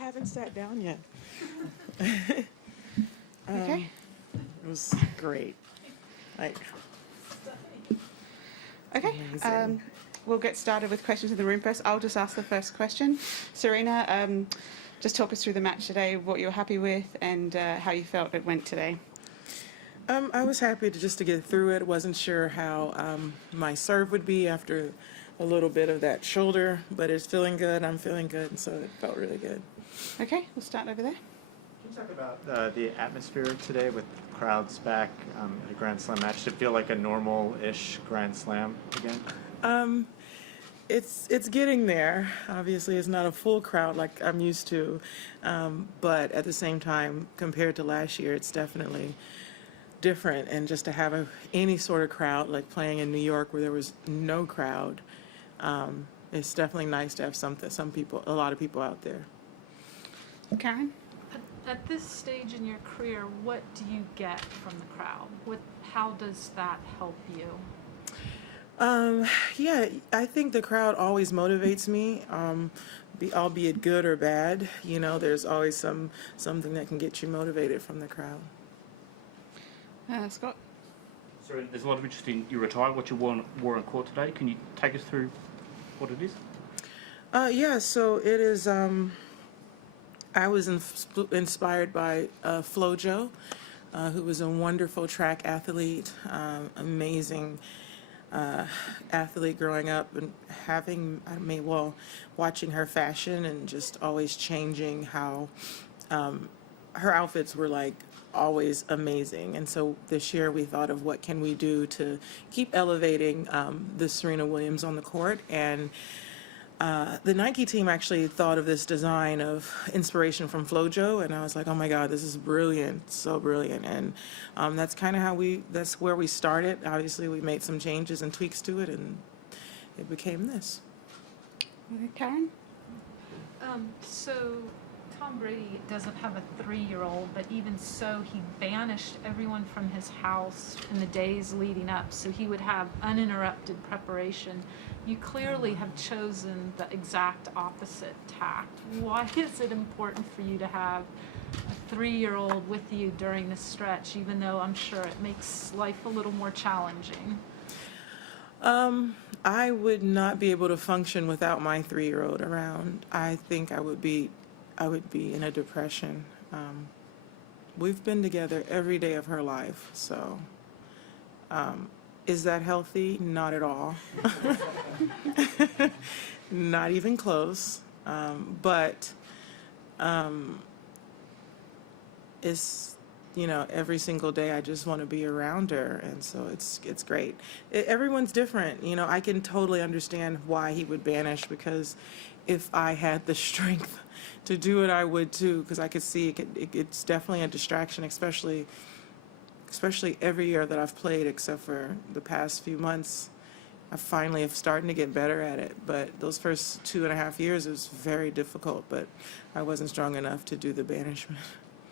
haven't sat down yet. Okay. It was great. Like, Okay. amazing. We'll get started with questions in the room first. I'll just ask the first question. Serena, just talk us through the match today, what you were happy with, and how you felt it went today. I was happy to get through it. Wasn't sure how my serve would be after a little bit of that shoulder, but it's feeling good. I'm feeling good, and so it felt really good. Okay, we'll start over there. Can you talk about the atmosphere today with crowds back at a Grand Slam match? Did it feel like a normal-ish Grand Slam again? It's getting there. Obviously, it's not a full crowd like I'm used to, but at the same time, compared to last year, it's definitely different. And just to have any sort of crowd, like playing in New York where there was no crowd, it's definitely nice to have a lot of people out there. Karen? At this stage in your career, what do you get from the crowd? How does that help you? Yeah, I think the crowd always motivates me, albeit good or bad. You know, there's always something that can get you motivated from the crowd. Scott? So there's a lot of interest in you retired, what you wore on court today. Can you take us through what it is? Yeah, so it is, I was inspired by Flojo, who was a wonderful track athlete, amazing athlete growing up, and watching her fashion and just always changing how her outfits were like always amazing. And so this year we thought of what can we do to keep elevating the Serena Williams on the court. And the Nike team actually thought of this design of inspiration from Flojo, and I was like, oh my God, this is brilliant, so brilliant. And that's kind of that's where we started. Obviously, we made some changes and tweaks to it, and it became this. Karen? So Tom Brady doesn't have a 3-year-old, but even so, he banished everyone from his house in the days leading up, so he would have uninterrupted preparation. You clearly have chosen the exact opposite tact. Why is it important for you to have a 3-year-old with you during this stretch, even though I'm sure it makes life a little more challenging? I would not be able to function without my 3-year-old around. I think I would be in a depression. We've been together every day of her life, so is that healthy? Not at all. Not even close. But it's, every single day I just want to be around her, and so it's great. Everyone's different. I can totally understand why he would banish, because if I had the strength to do it, I would too, because I could see it's definitely a distraction, especially every year that I've played, except for the past few months. I finally am starting to get better at it, but those first 2.5 years was very difficult, but I wasn't strong enough to do the banishment.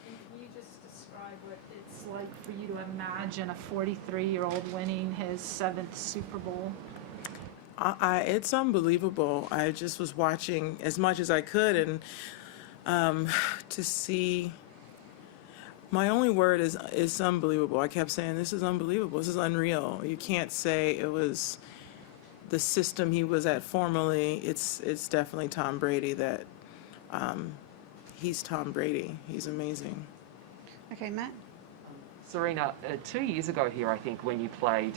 Can you just describe what it's like for you to imagine a 43-year-old winning his 7th Super Bowl? It's unbelievable. I just was watching as much as I could, and to see, my only word is unbelievable. I kept saying, this is unbelievable, this is unreal. You can't say it was the system he was at formerly. It's definitely Tom Brady. That he's Tom Brady. He's amazing. Okay, Matt? Serena, 2 years ago here, I think, when you played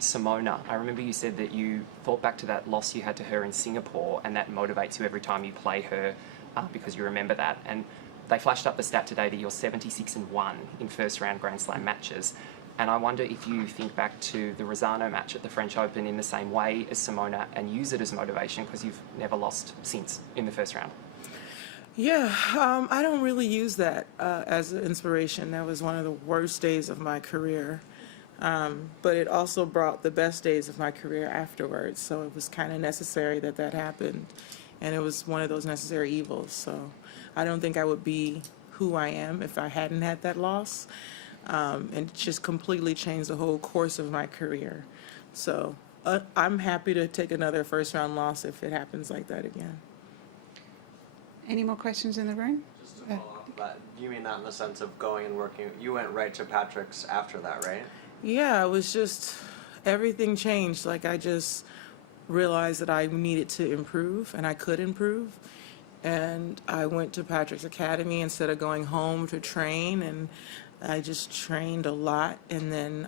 Simona, I remember you said that you thought back to that loss you had to her in Singapore, and that motivates you every time you play her because you remember that. And they flashed up the stat today that you're 76-1 in first-round Grand Slam matches. And I wonder if you think back to the Rosano match at the French Open in the same way as Simona and use it as motivation, because you've never lost since in the first round. Yeah, I don't really use that as an inspiration. That was one of the worst days of my career. But it also brought the best days of my career afterwards. So it was kind of necessary that happened. And it was one of those necessary evils. So I don't think I would be who I am if I hadn't had that loss. And it just completely changed the whole course of my career. So I'm happy to take another first round loss if it happens like that again. Any more questions in the room? Just to follow up that, do you mean that in the sense of going and working? You went right to Patrick's after that, right? Yeah, it was just everything changed. Like I just realized that I needed to improve and I could improve. And I went to Patrick's Academy instead of going home to train, and I just trained a lot. And then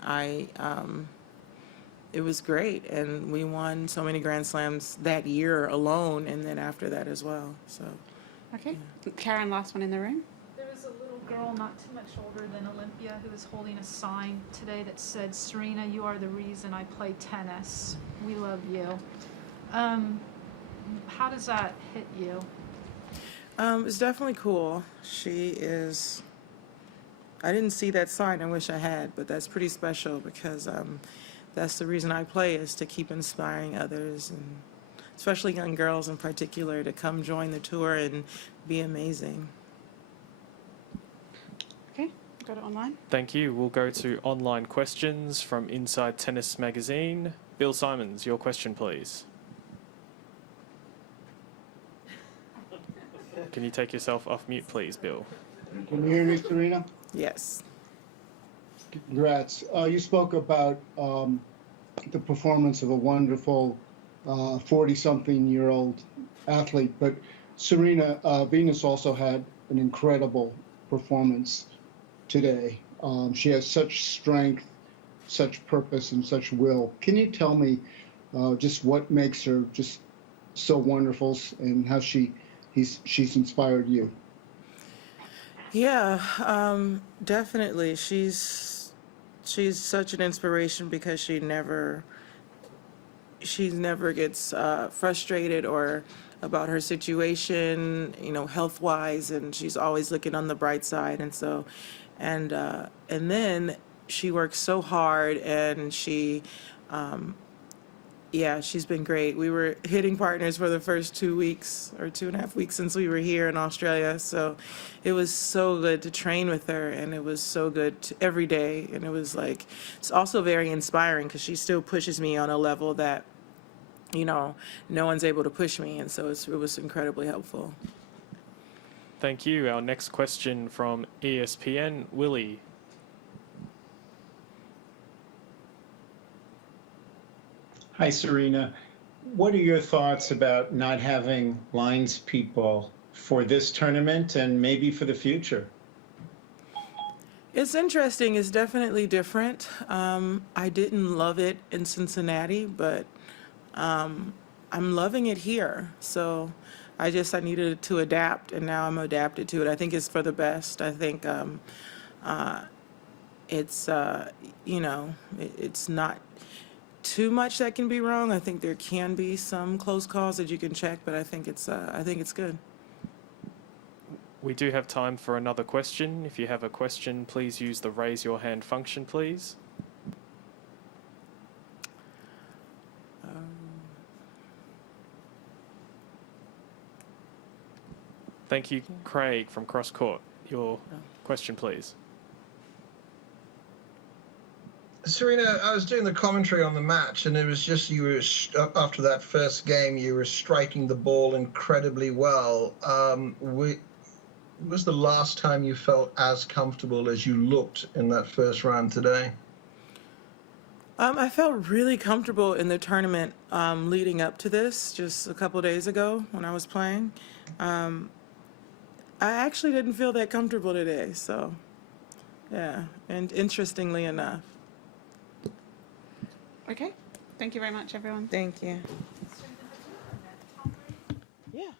it was great, and we won so many Grand Slams that year alone, and then after that as well. So. Okay. Karen, last one in the room. There was a little girl not too much older than Olympia who was holding a sign today that said, "Serena, you are the reason I play tennis. We love you." How does that hit you? It's definitely cool. She is. I didn't see that sign. I wish I had, but that's pretty special because that's the reason I play, is to keep inspiring others, and especially young girls in particular, to come join the tour and be amazing. Okay. Got it online. Thank you. We'll go to online questions from Inside Tennis Magazine. Bill Simons, your question, please. Can you take yourself off mute, please, Bill? Can you hear me, Serena? Yes. Congrats. You spoke about the performance of a wonderful 40-something-year-old athlete, but Serena, Venus also had an incredible performance today. She has such strength, such purpose, and such will. Can you tell me just what makes her just so wonderful, and how she's inspired you? Yeah, definitely. She's such an inspiration because she never gets frustrated or about her situation, health-wise, and she's always looking on the bright side. And so, and then she works so hard, and she's been great. We were hitting partners for the first 2 weeks or 2.5 weeks since we were here in Australia. So it was so good to train with her, and it was so good every day. And it was like, it's also very inspiring because she still pushes me on a level that, no one's able to push me. And so it was incredibly helpful. Thank you. Our next question from ESPN, Willie. Hi, Serena. What are your thoughts about not having lines people for this tournament and maybe for the future? It's interesting. It's definitely different. I didn't love it in Cincinnati, but I'm loving it here. So I needed to adapt, and now I'm adapted to it. I think it's for the best. I think it's not too much that can be wrong. I think there can be some close calls that you can check, but I think it's good. We do have time for another question. If you have a question, please use the raise your hand function, please. Thank you, Craig from Cross Court. Your question, please. Serena, I was doing the commentary on the match, and it was just after that first game, you were striking the ball incredibly well. Was the last time you felt as comfortable as you looked in that first round today? I felt really comfortable in the tournament leading up to this, just a couple days ago when I was playing. I actually didn't feel that comfortable today, so yeah, and interestingly enough. Okay. Thank you very much, everyone. Thank you. Yeah.